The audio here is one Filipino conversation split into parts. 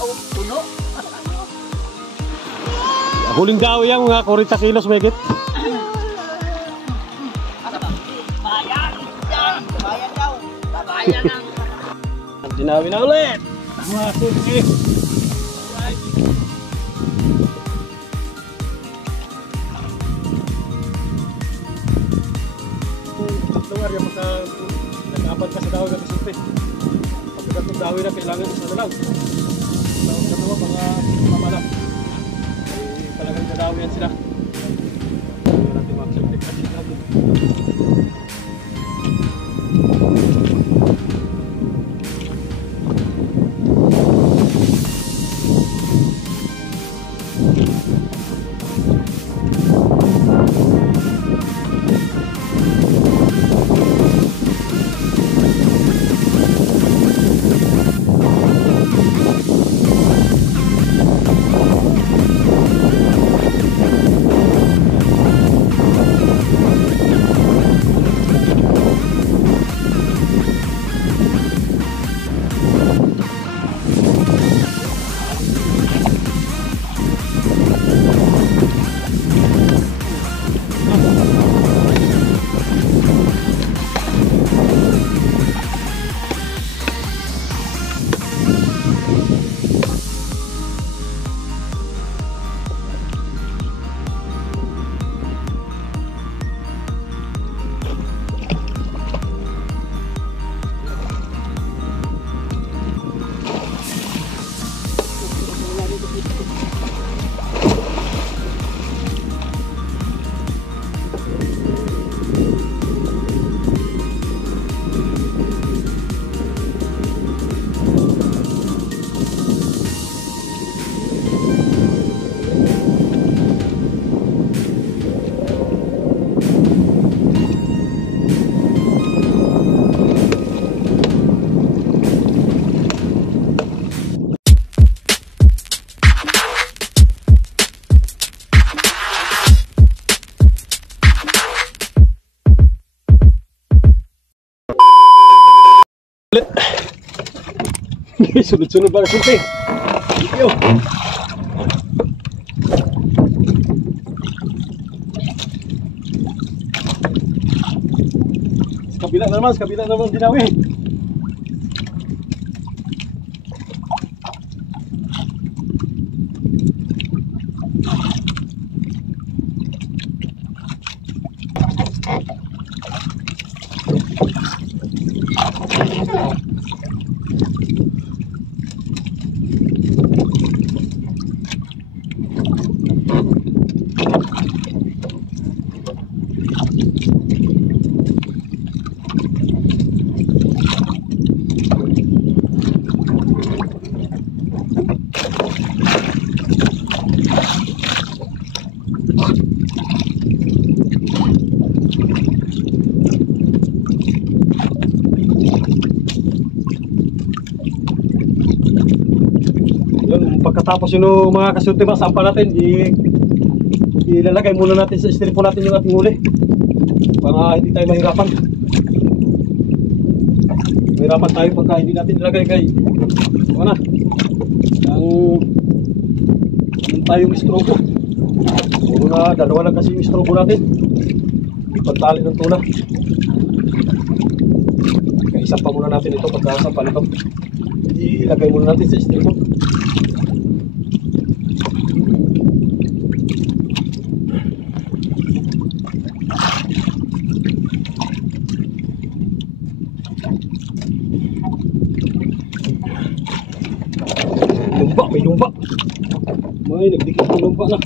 Oh, tulo. Huling daw yan, mga 40 kilos may higit. Bayan! Bayan daw! Bayan ang... Dinawi na ulit! Mga suki! Lugar yung maka nag-apat ka sa dawi na kasulti. Pagkat ng dawi na kailangan isa na lang. Tawag na naman mga mamala. Ay talagang dadawi yan sila. Natin mag-select kasi natin. Sunod-sunod para sulti. Yo. Sa kabila naman dinawi. Pagkatapos yung mga kasunti mga sampa natin, ilalagay muna natin sa styrofoam natin yung ating huli para hindi tayo mahirapan. Mahirapan tayo pagka hindi natin ilagay kay ano tayong strobo. Muna dalawa lang kasi yung strobo natin. Ipagtali ng tuna. Kaya isa pa muna natin ito pagkasampa nito. Ilagay muna natin sa styrofoam. Lumba, may lumba. May nagdikit ng lumba na.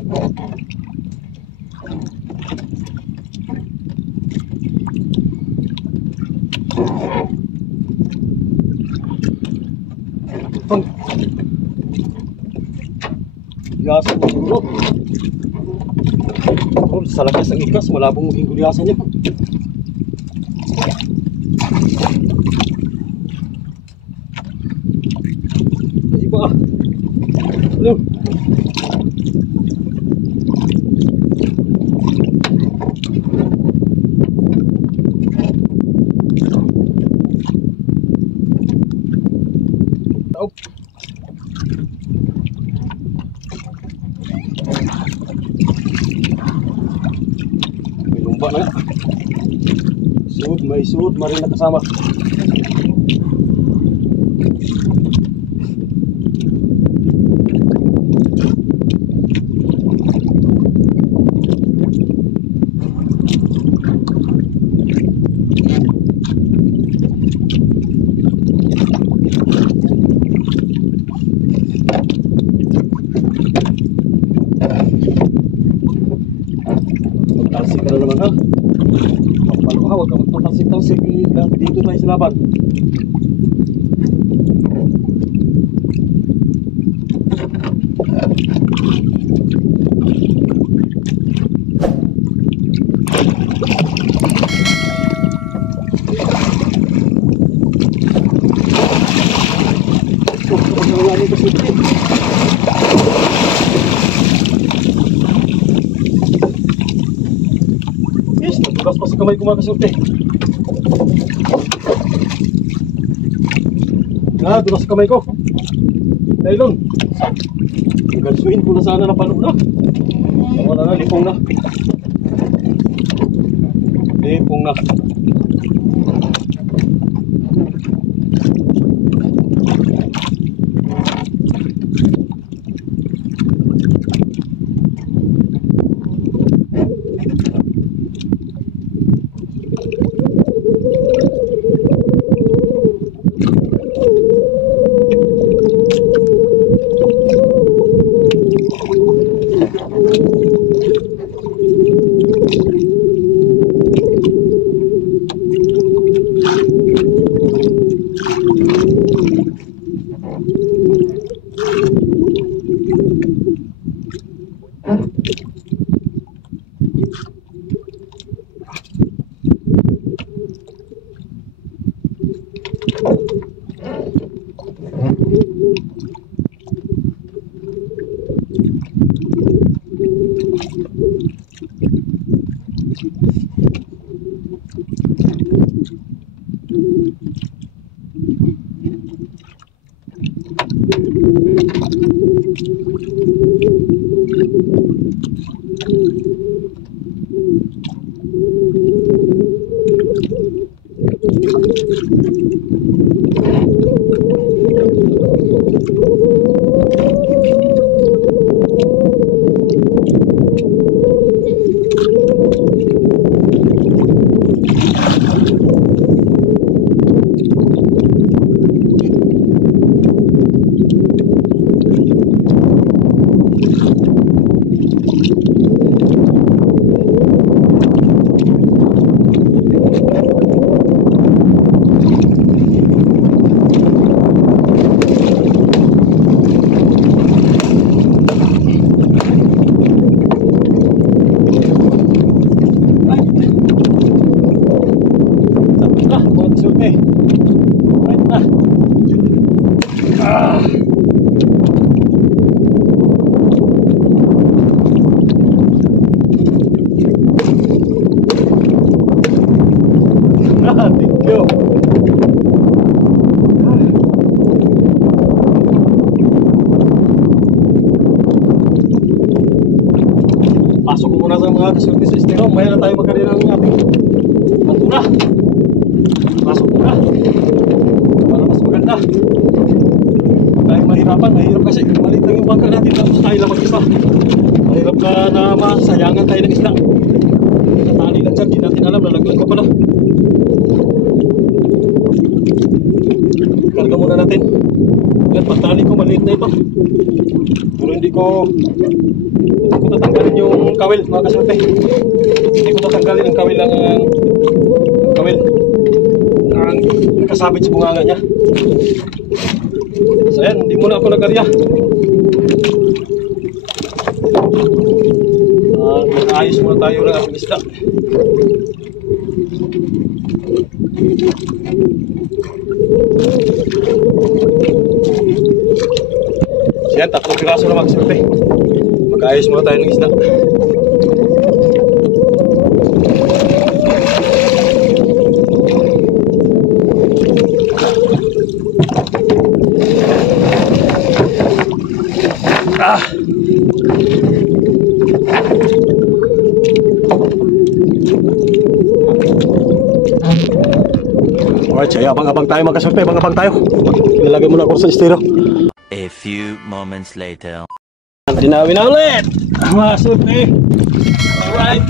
Gulyasan mo siguro. Sa lakas ang ikas, malabong maging gulyasan niya. Iba. Ano? Ba na. Sud, may sud, marin na kasama. Magtalsik ka na naman ha. Paano ka, huwag ka magpatalsik-talsik. Dito tayo sa laban. Yes, natugas pa sa kamay ko mga kasulti. Dulas sa kamay ko. Nailon. Gansuin ko na sana na pano na. Wala na, lipong na. Lipong na. Pasok ko muna sa mga kasulti sa estero. Maya na tayo magkaroon ng ating matuna. Pasok muna para mas maganda. Dahil mahirapan, mahirap kasi maliit lang yung bangka natin tapos tayo lang mag-isa. Mahirap ka na masayangan tayo ng isla. Natali lang dyan, di natin alam, nalaglag ka pala. Karga muna natin. Yan, pagtali ko maliit na ito. Pero hindi ko tatanggalin yung kawil mga kasulti. Hindi ko tatanggalin ang kawil ang kawil ang nakasabit sa bunganga niya. So yan, hindi muna ako nag-arya. Ayos muna tayo ng ating isda. So yan, 3 piraso na mga kasulti. Mag-ayos muna tayo ng isda. Alright, so abang-abang tayo mga kasulti, abang-abang tayo. Nilagay muna ako sa estero. A few moments later. Dinawi na ulit! Mga kasulti! Alright!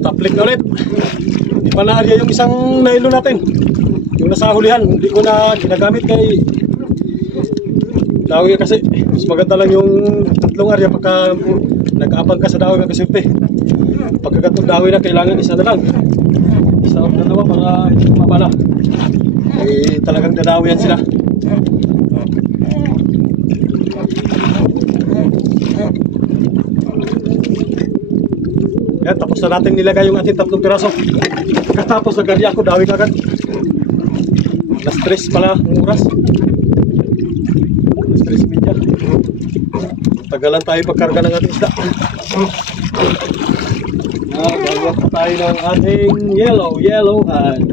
Taplik na ulit. Di pa naarya yung isang nylon natin. Yung nasa hulihan, hindi ko na ginagamit kay dawi kasi. Mas maganda lang yung tatlong arya pagka nag-aabang ka sa dawi ng kasulti. Pagkagatong dawi na kailangan isa na lang. Isa o dalawa para mabala. Eh talagang dadawian sila. Yan, tapos na natin nilagay yung ating 3 piraso. Katapos nag-arya ako, dawi agad. Alas 3 pala ang oras. Alas 3:30. Tagalan tayo pagkarga ng ating isda. Gagawa pa tayo ng ating yellow hand.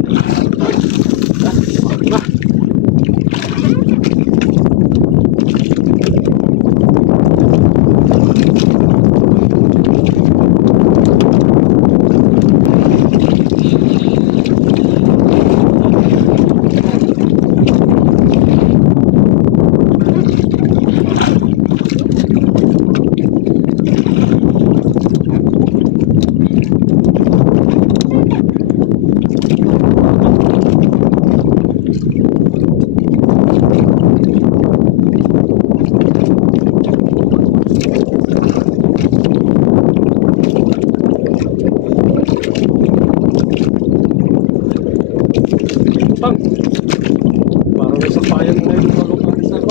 Parang isang payang na yung mga kapatid na ito.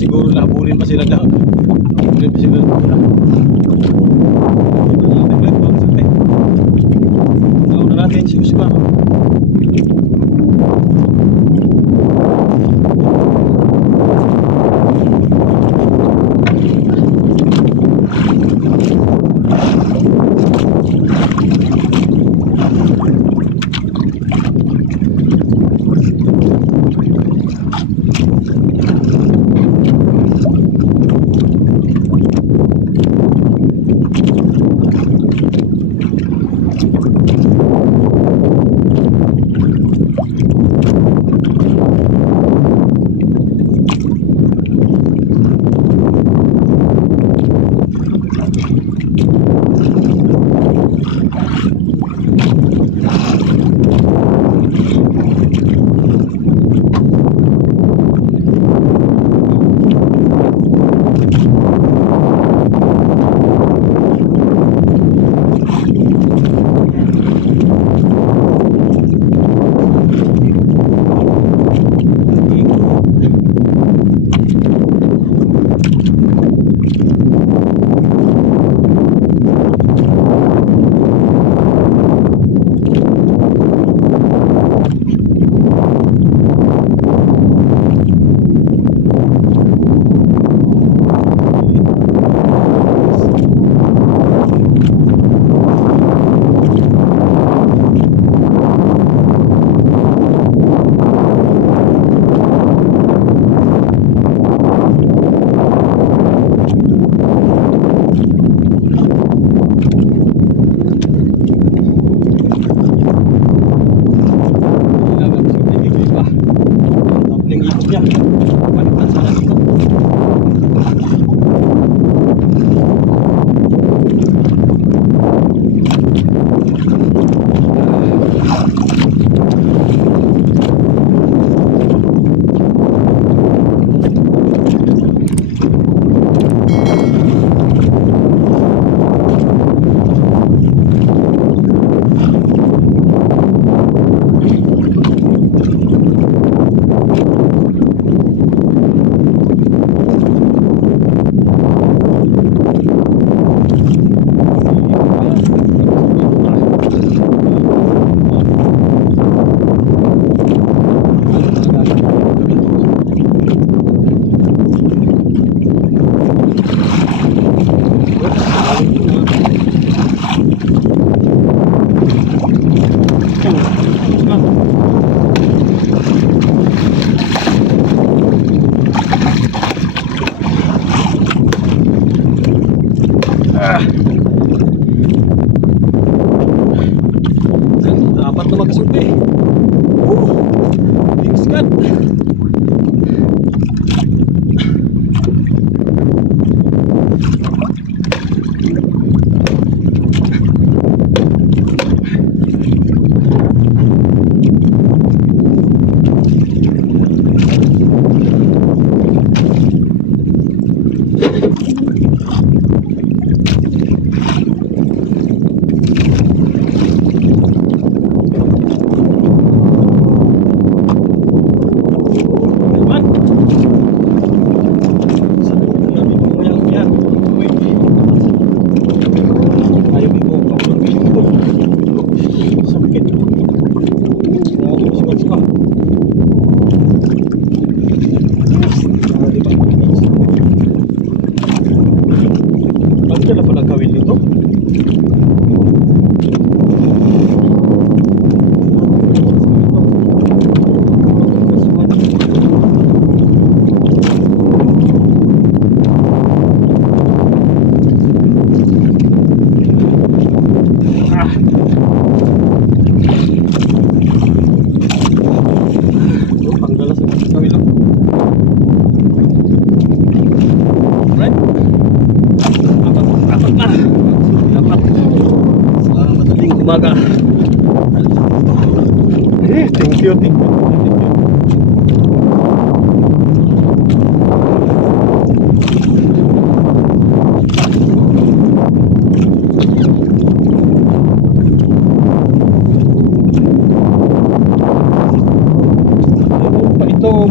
Siguro nahabulin pa sila dyan. Nahabulin pa sila dyan. Nauna natin si Usman.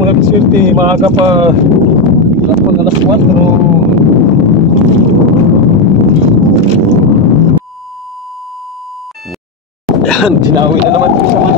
mga kaswerte, maaga pa. Wala pang alas 4. Yan, dinawi na naman ito sa mga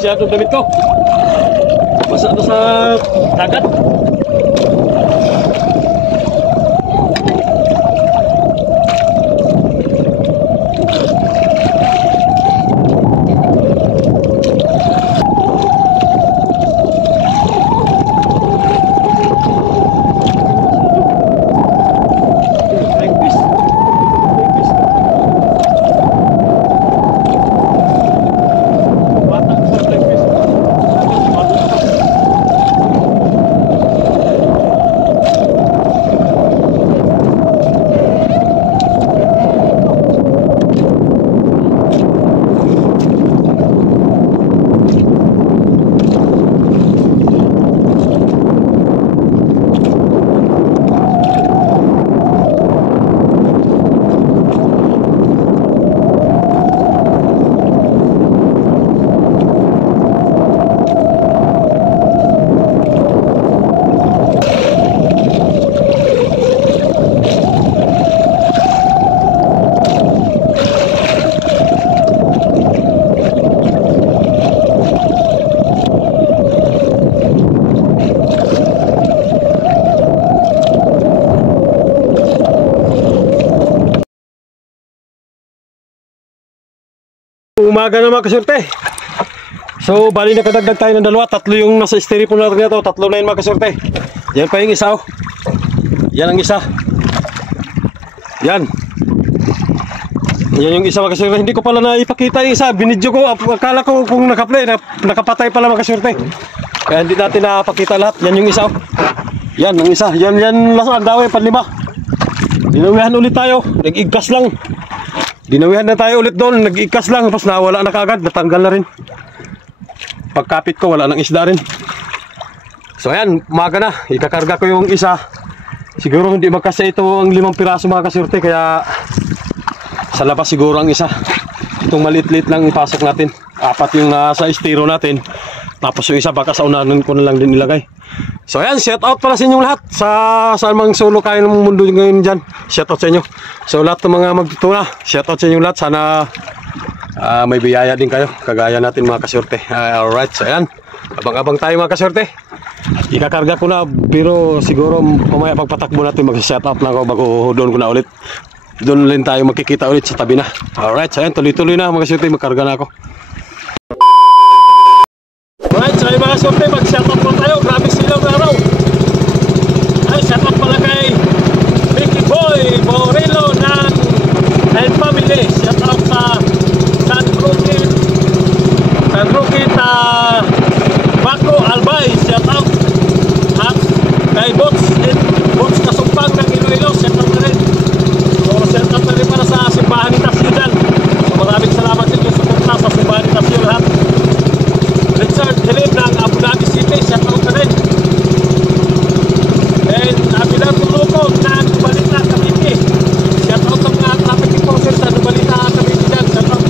masyadong damit ko. Basa na sa dagat. Umaga na mga kasurte. So bali nakadagdag tayo ng dalawa. Tatlo yung nasa styrofoam natin ito. Tatlo na yun mga kasurte. Yan pa yung isa oh. Yan ang isa. Yan. Yan yung isa mga kasurte. Hindi ko pala naipakita yung isa. Binidyo ko. Akala ko kung nakaplay nakapatay pala mga kasurte. Kaya hindi natin napakita lahat. Yan yung isa oh. Yan ang isa. Yan ang daway panlima. Dinawihan ulit tayo. Nag-igkas lang. Dinawihan na tayo ulit doon, nag-ikas lang, tapos nawala na kagad, natanggal na rin. Pagkapit ko, wala nang isda rin. So ayan, umaga na, ikakarga ko yung isa. Siguro hindi magkasya ito ang 5 piraso mga kasurte, kaya sa labas siguro ang isa. Itong maliit-liit lang ipasok natin. 4 yung nasa estero natin. Tapos yung isa baka sa unahan ko na lang din ilagay. So ayan, shout out pala sa inyong lahat. Saan mang solo kayo ng mundo ngayon dyan. Shout out sa inyo. So lahat ng mga magtutuna, shout out sa inyong lahat. Sana may biyaya din kayo. Kagaya natin mga kasurte. Alright, so ayan. Abang-abang tayo mga kasurte. Ikakarga ko na, pero siguro mamaya pagpatakbo natin mag-shout out na ako bago doon ko na ulit. Doon ulit tayo magkikita ulit sa tabi na. Alright, so ayan, tuloy-tuloy na mga kasurte, magkarga na ako. Alright, so mga kasurte, mag-shout out po tayo. Grabe silang araw. Ay, shout out pala kay Mickey Boy Borilo ng and family. Shout out sa San Roque Baco Albay. Shout out. At kay Bots Kasumpang ng Iloilo. Shout out na rin. So shout out na rin para sa simbahan ni Tasyodan. So maraming salamat din yung suporta sa simbahan ni Tasyodan lahat. Richard Hilib ng Abu Dhabi City. Shout out na rin. And Abilang Tulukog ng Dubalita Cavite. Shout out sa mga traffic enforcer sa Dubalita Cavite dyan. Shout out.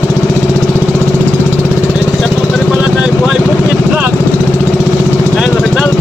And shout out na rin pala kay Buhay Bukid Vlog and Rinaldo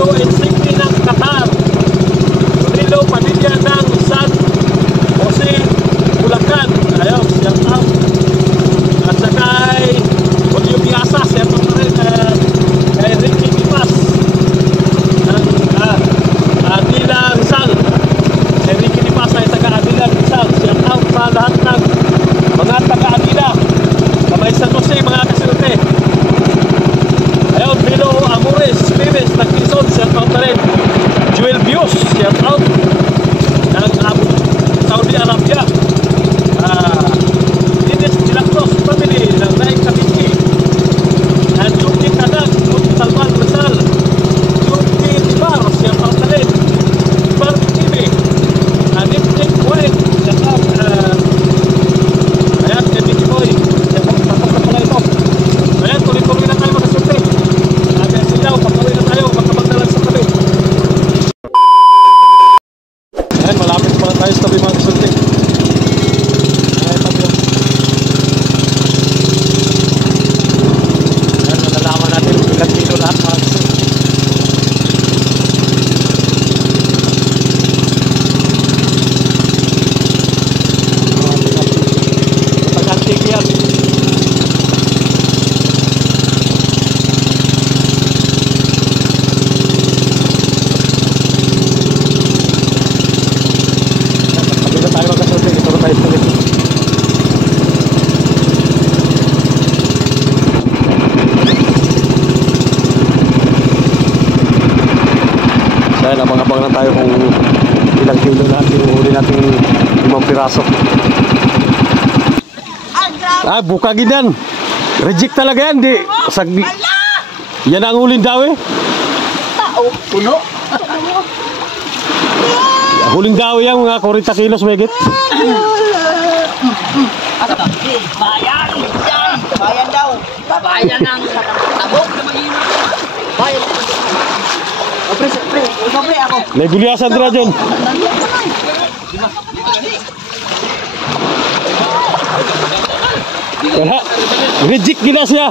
Ayos tabi mga kasulti. Ay, tabi yun. Ayan, malalaman natin kung ilang kilo lahat mga kasulti. Pag-antik yan. Dito tayo magkasunod, dito tayo sulit. Dahil abang-abang lang tayo kung ilang kilo lahat yung huli natin 5 piraso. Ah, bukagin yan. Reject talaga yan. Di, yan ang huling daw eh. Puno. Huling daw yan, mga 40 kilos megit. Bayan! Yan! Bayan daw! Bayan ng tabok! Bayan! O pre, ikaw pre, ako! May gulyasan dira dyan. Wala. Reject gina siya.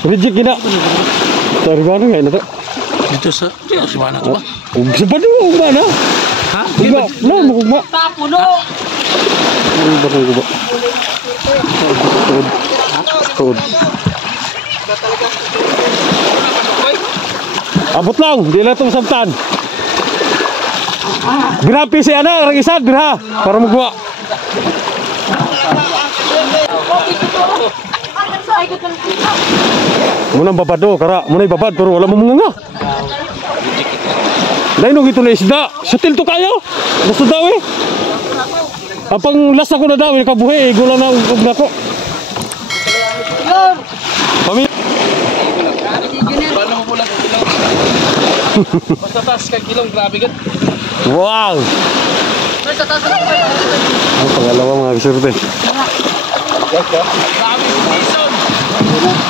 Reject gina. Dari mana nga ito? Dito sa mana ba? Sa ba doon ba na? Ha? Uba, na uba. Puno! Uba na uba. Tod. Abot lang, di lang itong sabtan. Grabe si Ana, orang isa, dirha. Para magwa. Munang babado, kara. Munay babad, pero wala mamunga. Lain nung ito na isda. Sutil to kayo. Basta daw eh. Apang last ako na daw, kabuhi. Gula na ugog na ko. Pamilya. Paano mo pula kung kilaw? Basta taas kang kilaw, grabe gan. Wow! Ang pangalawa mga kasurte. Grabe si Jason.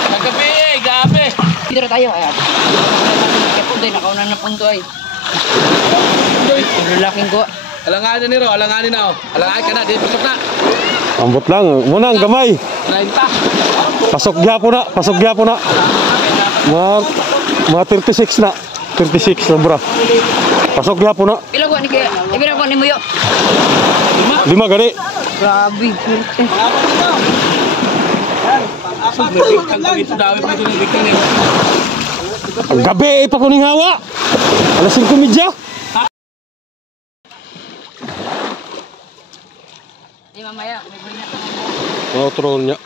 Nagkape eh, gabi. Dito tayo, ayan. Kapag din, nakaunan na punto ay. Lalaking ko. Alanganin niro, alanganin na oh. Alanganin ka na, di pasok na. Ambot lang. Muna ang gamay. 90. Pasok gyapo na. Pasok gyapo na. Mga 36 na. 36 sobra. Pasok gyapo na. Ilang ko ni kaya, ibilang ko ni Muyo. 5 gani. Grabe, kurte. Ang dito dami pa ito ng bikin eh. Ang gabi pa kuning hawa. Alas 5:30. Di mamaya, may buhay na. Oh, troll niya.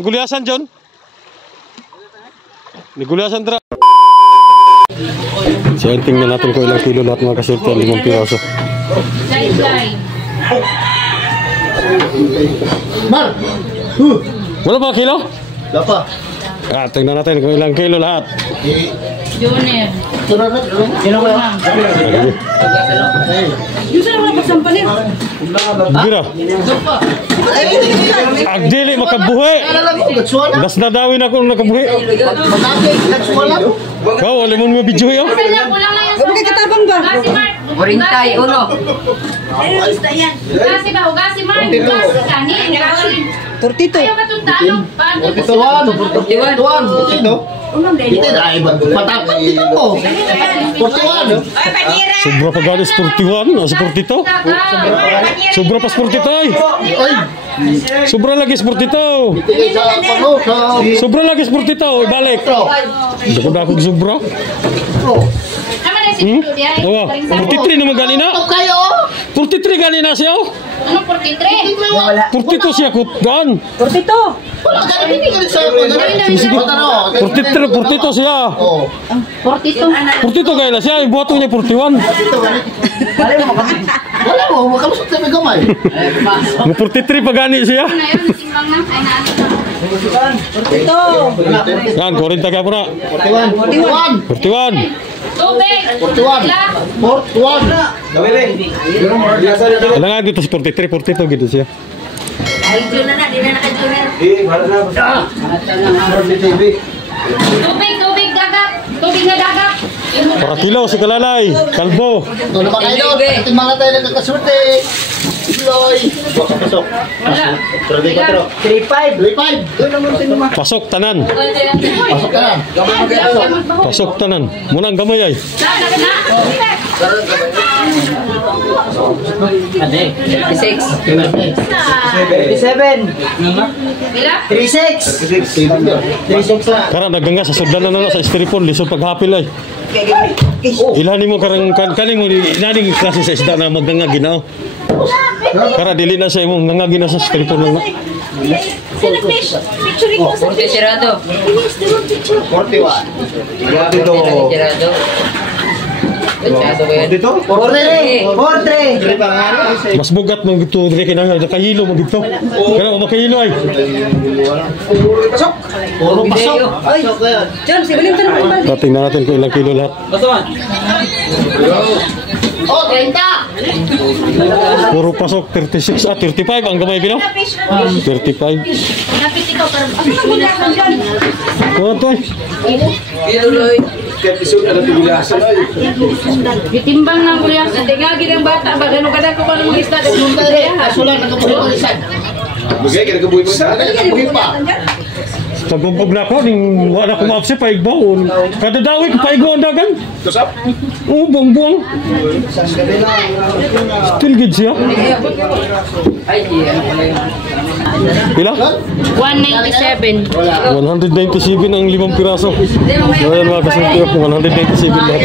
Gulyasan John. Ni gulyasan dra. So, tingnan natin kung ilang kilo lahat mga kasurte, 5 piraso. Mar! Wala ba kilo? Wala pa. Tingnan natin kung ilang kilo lahat. Junior. Sino ba yan? Gira. Agdili makabuhi. Das na dawin ako nakabuhi. Kau wala mo mo video yo. Bakit katabang ba? Orintay, uno. Gasi ba? Gasi man. Gasi kani. Tortito. Ayaw ka itong talong. Paano? Tuwan. Ito. Ito na iba. Patak. Ito po. 41. Sobra pa galis 41, sa 42. Sobra pa 42 ay. Ay. Sobra lagi 42. Ito sa pano. Sobra lagi 42, ibalik. Dako na akong sobra. Naman na si Pido di ay. Oh, 43 naman ganina. Kayo. 43 ganina siya. Anong 43? 42 siya kutgan. Tortito. Wala ka rin. Hindi ka rin sa ako. Sige. 43 siya. Oo. 42 gaya na siya, ibuhato niya 41. Wala mo. Makalusot na may gamay. May 43 pa gani siya. Ano yun? Nasimbang na. Ay naano na. Tortito. Yan, 40 ka po na. 41. 41. Tubig. 41. 41. Kailangan dito sa 43, 42 gitu siya. Ay, Jun na na. Di na naka-Junior. Tubig, tubig. tubig na dagat. Para kilo si Kalalay. Kalbo. Ito naman kayo doon. Ating mga tayo nagkakaswerte. Iloy. Pasok. Wala. 3-5. Pasok tanan. Pasok ka na. Pasok tanan. Muna ang gamay ay. Kara naganga sa sudlan na sa styrofoam lisod paghapil ay. Ilani mo karang kaning mo inaning klase sa isda na maganga ginao. Kara dili na sa imong ngangagi na sa styrofoam lang. Porte sirado. 41. Sirado. Sirado ba yan? Dito? 43. Mas bugat mo gito dili kinahanglan nakahilo mo gito. Kara makahilo ay. Puro pasok. John, sibulim ka naman ba? Tingnan natin kung ilang kilo lahat. Oh, 30. Puro pasok 36 35 ang gamay bino. 35. Napit ikaw para ano muna ka dyan? Kuha to ay. Bitimbang ng kuya. Tingagi ng bata ba? Ganun ka na kung anong isda. Kaso lang nagkabuhi pa isan. Nagkabuhi pa. Tagumpog na ako, ning wala ko maapsi, paigbaon. Kada dawi ko paigbaon dagan. Tusap? Oo, buong-buong. Still good siya. Ay, ano pala yun? Pila? 197. 197 ang 5 piraso. Ayan mga kasunti, 197 lahat.